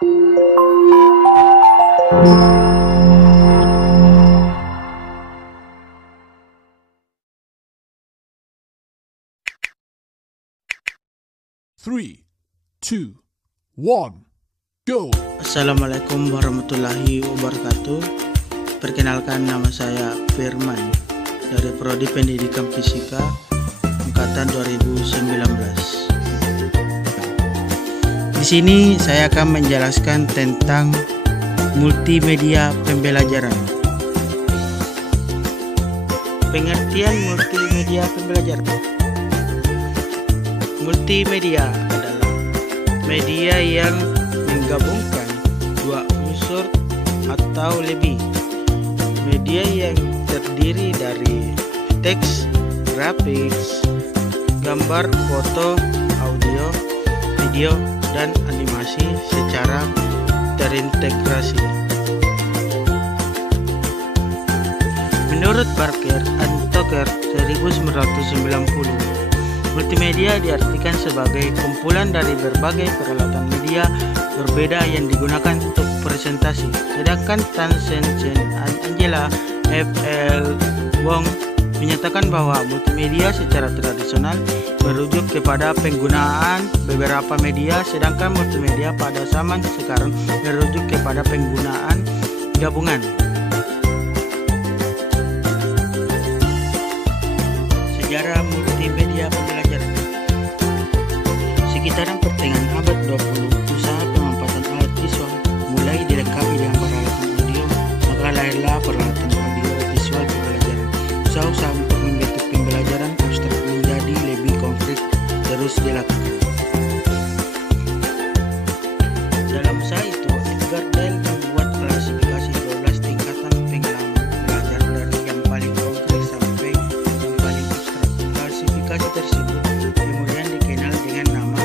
Three, two, one, go. Assalamualaikum warahmatullahi wabarakatuh. Perkenalkan, nama saya Firman dari Prodi Pendidikan Fisika angkatan 2019. Di sini saya akan menjelaskan tentang multimedia pembelajaran. Pengertian multimedia pembelajaran. Multimedia adalah media yang menggabungkan dua unsur atau lebih. Media yang terdiri dari teks, grafik, gambar, foto, audio, video, dan animasi secara terintegrasi. Menurut Barker and Tucker 1990, multimedia diartikan sebagai kumpulan dari berbagai peralatan media berbeda yang digunakan untuk presentasi. Sedangkan Tan Sen Chen dan Angela F.L. Wong menyatakan bahwa multimedia secara tradisional merujuk kepada penggunaan beberapa media, sedangkan multimedia pada zaman sekarang merujuk kepada penggunaan gabungan. Sejarah multimedia pembelajaran. Sekitaran pertengahan abad 20, usaha pemanfaatan alat visual mulai dilengkapi dengan peralatan audio, maka lahirlah peralatan audio visual pembelajaran. Usaha-usaha untuk membentuk pembelajaran abstrak menjadi lebih konkret terus dilakukan. Dalam usaha itu, Edgar Dale membuat klasifikasi 12 tingkatan pengalaman belajar dari yang paling konkret sampai yang paling abstrak. Klasifikasi tersebut kemudian dikenal dengan nama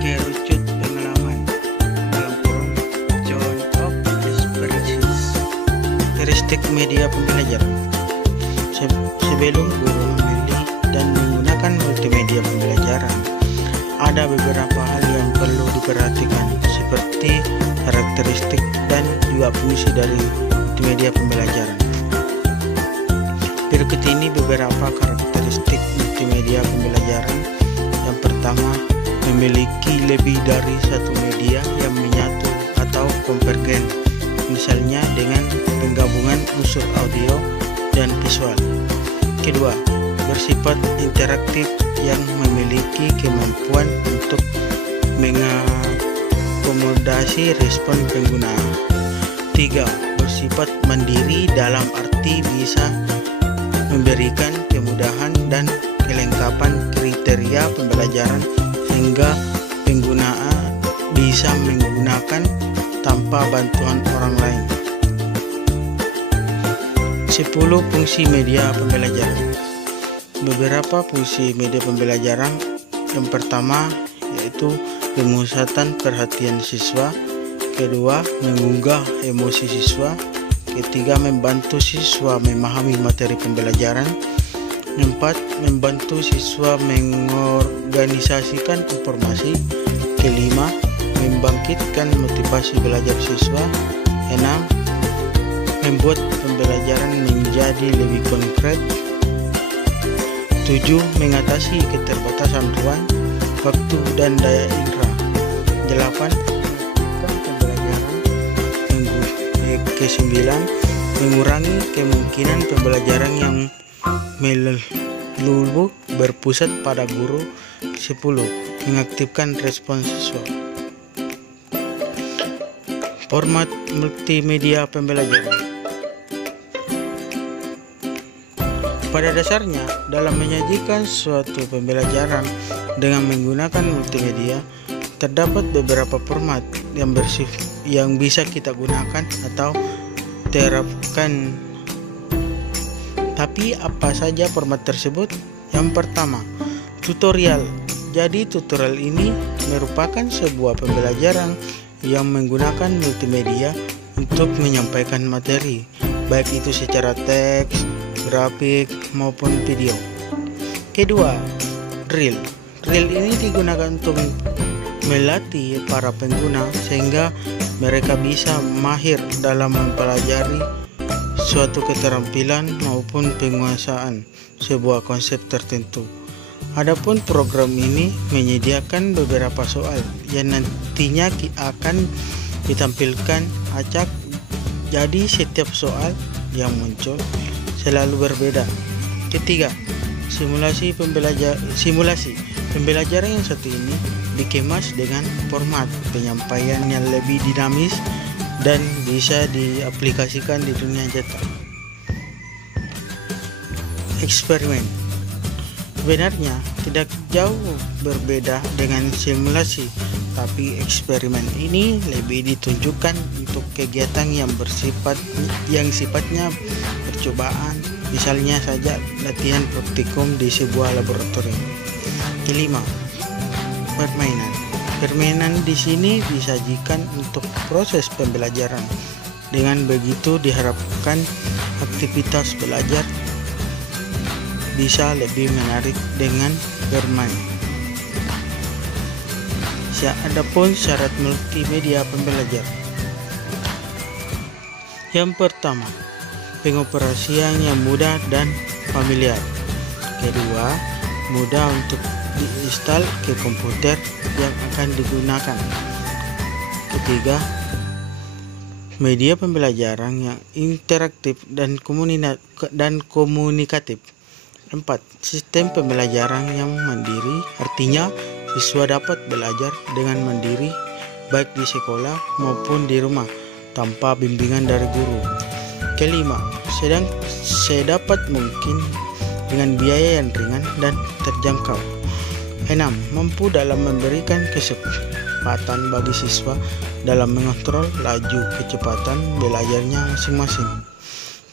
kerucut pengalaman (John of Experiences). Karakteristik media pembelajaran. Sebelum guru memilih dan menggunakan multimedia pembelajaran, ada beberapa hal yang perlu diperhatikan, seperti karakteristik dan juga fungsi dari multimedia pembelajaran. Berikut ini beberapa karakteristik multimedia pembelajaran. Yang pertama, memiliki lebih dari satu media yang menyatu atau konvergen, misalnya dengan penggabungan unsur audio dan visual. Kedua, bersifat interaktif yang memiliki kemampuan untuk mengakomodasi respon pengguna. Tiga, bersifat mandiri dalam arti bisa memberikan kemudahan dan kelengkapan kriteria pembelajaran sehingga pengguna bisa menggunakan tanpa bantuan orang lain. 10 fungsi media pembelajaran. Beberapa fungsi media pembelajaran. Yang pertama yaitu pemusatan perhatian siswa. Kedua, mengunggah emosi siswa. Ketiga, membantu siswa memahami materi pembelajaran. 4, membantu siswa mengorganisasikan informasi. Kelima, membangkitkan motivasi belajar siswa. 6, membuat pembelajaran menjadi lebih konkret. 7, mengatasi keterbatasan ruang, waktu, dan daya indera. 8, pembelajaran. Ke-9, mengurangi kemungkinan pembelajaran yang melulu berpusat pada guru. 10, mengaktifkan respon siswa. Format multimedia pembelajaran. Pada dasarnya, dalam menyajikan suatu pembelajaran dengan menggunakan multimedia, terdapat beberapa format yang bisa kita gunakan atau terapkan. Tapi apa saja format tersebut? Yang pertama, tutorial. Jadi tutorial ini merupakan sebuah pembelajaran yang menggunakan multimedia untuk menyampaikan materi, baik itu secara teks, grafik, maupun video. Kedua, drill. Drill ini digunakan untuk melatih para pengguna sehingga mereka bisa mahir dalam mempelajari suatu keterampilan maupun penguasaan sebuah konsep tertentu. Adapun program ini menyediakan beberapa soal yang nantinya akan ditampilkan acak, jadi setiap soal yang muncul selalu berbeda. Ketiga, simulasi pembelajaran yang satu ini dikemas dengan format penyampaian yang lebih dinamis dan bisa diaplikasikan di dunia nyata. Eksperimen sebenarnya tidak jauh berbeda dengan simulasi, tapi eksperimen ini lebih ditunjukkan untuk kegiatan yang sifatnya percobaan, misalnya saja latihan praktikum di sebuah laboratorium. Kelima, permainan. Permainan di sini disajikan untuk proses pembelajaran. Dengan begitu diharapkan aktivitas belajar bisa lebih menarik dengan bermain. Adapun syarat multimedia pembelajaran. Yang pertama, pengoperasian yang mudah dan familiar. Kedua, mudah untuk diinstal ke komputer yang akan digunakan. Ketiga, media pembelajaran yang interaktif dan komunikatif. 4. Sistem pembelajaran yang mandiri, artinya siswa dapat belajar dengan mandiri baik di sekolah maupun di rumah tanpa bimbingan dari guru. Kelima, sedapat mungkin dengan biaya yang ringan dan terjangkau. 6. Mampu dalam memberikan kesempatan bagi siswa dalam mengontrol laju kecepatan belajarnya masing-masing.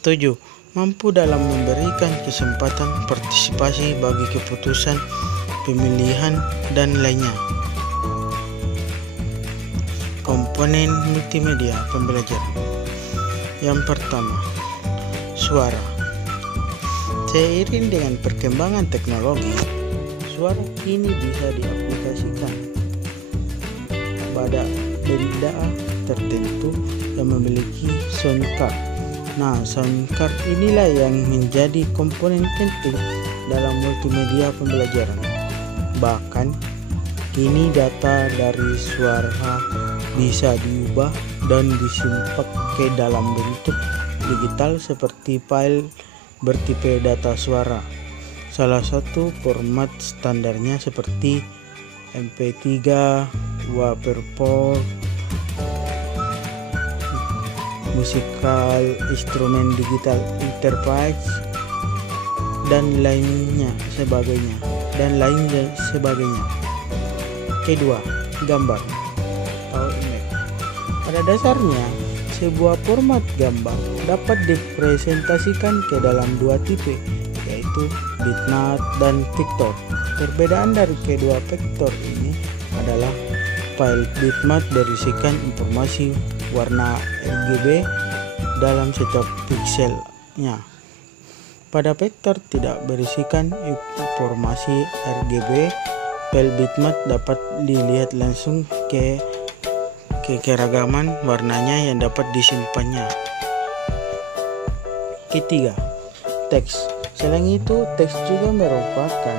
7. Mampu dalam memberikan kesempatan partisipasi bagi keputusan pemilihan dan lainnya. Komponen multimedia pembelajaran. Yang pertama, suara. Seiring dengan perkembangan teknologi, suara kini bisa diaplikasikan pada benda tertentu yang memiliki sound card. Nah, sound card inilah yang menjadi komponen penting dalam multimedia pembelajaran. Bahkan, kini data dari suara bisa diubah dan disimpan ke dalam bentuk digital seperti file bertipe data suara. Salah satu format standarnya seperti MP3, WAV4, Musical Instrument Digital Interface, dan lain sebagainya. Kedua, gambar atau image. Pada dasarnya, sebuah format gambar dapat dipresentasikan ke dalam dua tipe, yaitu bitmap dan vektor. Perbedaan dari kedua vektor ini adalah file bitmap berisikan informasi warna RGB dalam setiap pikselnya. Pada vektor tidak berisikan informasi RGB, file bitmap dapat dilihat langsung ke keragaman warnanya yang dapat disimpannya. Ketiga, teks. Selain itu, teks juga merupakan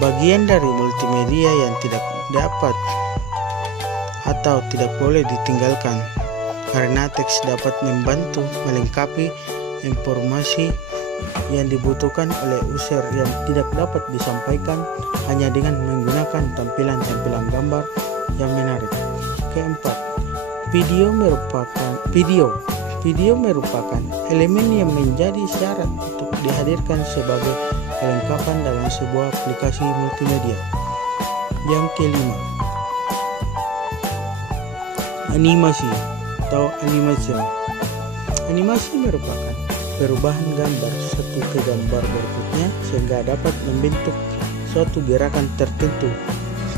bagian dari multimedia yang tidak dapat atau tidak boleh ditinggalkan, karena teks dapat membantu melengkapi informasi yang dibutuhkan oleh user yang tidak dapat disampaikan hanya dengan menggunakan tampilan-tampilan gambar yang menarik. Keempat, video merupakan elemen yang menjadi syarat untuk dihadirkan sebagai kelengkapan dalam sebuah aplikasi multimedia. Yang kelima, animasi atau animation. Animasi merupakan perubahan gambar satu ke gambar berikutnya sehingga dapat membentuk suatu gerakan tertentu.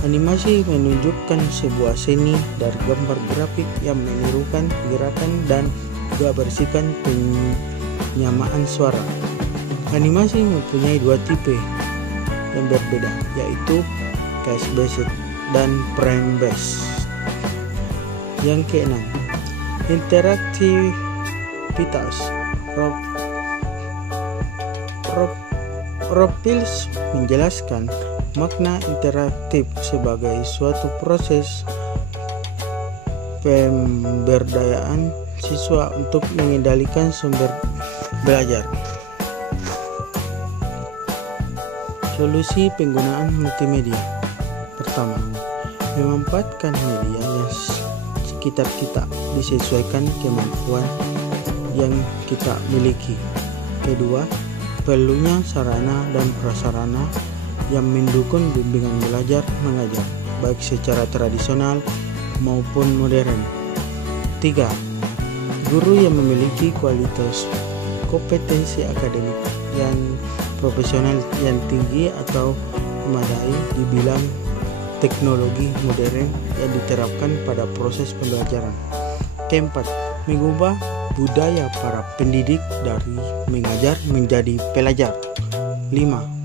Animasi menunjukkan sebuah seni dari gambar grafik yang menirukan gerakan dan juga berisikan penyamaan suara. Animasi mempunyai dua tipe yang berbeda, yaitu case-based dan frame based. Yang keenam, interaktivitas. Ropils menjelaskan makna interaktif sebagai suatu proses pemberdayaan siswa untuk mengendalikan sumber belajar. Solusi penggunaan multimedia. Pertama, memanfaatkan media yang sekitar kita disesuaikan kemampuan yang kita miliki. Kedua, perlunya sarana dan prasarana yang mendukung bimbingan belajar mengajar, baik secara tradisional maupun modern. 3. Guru yang memiliki kualitas kompetensi akademik dan profesional yang tinggi atau memadai di bidang teknologi modern yang diterapkan pada proses pembelajaran. Keempat, mengubah budaya para pendidik dari mengajar menjadi pelajar. 5.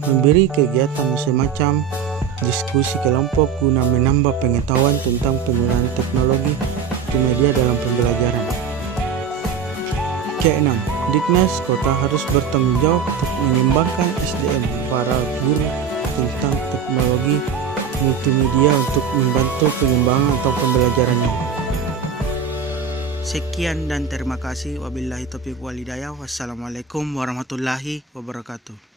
Memberi kegiatan semacam diskusi kelompok guna menambah pengetahuan tentang penggunaan teknologi multimedia dalam pembelajaran. Keenam, Diknas Kota harus bertanggung jawab untuk mengembangkan SDM para guru tentang teknologi multimedia untuk membantu pengembangan atau pembelajarannya. Sekian dan terima kasih. Wabillahi taufiq wal hidayah. Wassalamualaikum warahmatullahi wabarakatuh.